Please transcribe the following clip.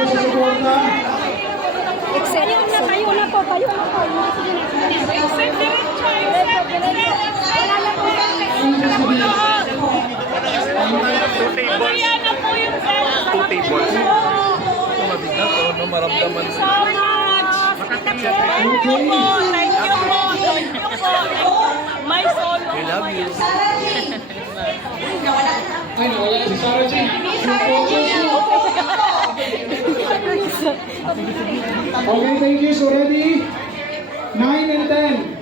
po sa suporta. Tayo na po. Except diretso. Wala na po. Mamaya na po yung Two tables. Mabigat o no, maramdaman. so much. Thank you po. My solo. We love you. Ay, nawala si Sarah Jean. Okay, thank you. So ready? 9 and 10.